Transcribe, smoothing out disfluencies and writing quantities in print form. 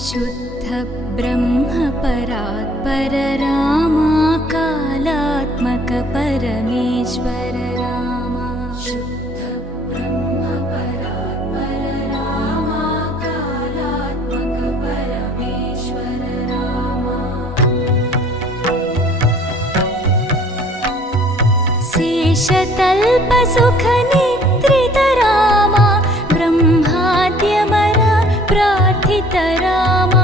शुद्ध ब्रह्म परात्पर रामा कालात्मक परमेश्वर रामा शुद्ध ब्रह्म परात्पर रामा कालात्मक परमेश्वर रामा शेषतल्प सुख निद्रित रामा ब्रह्माद्यमर प्रार्थित रामा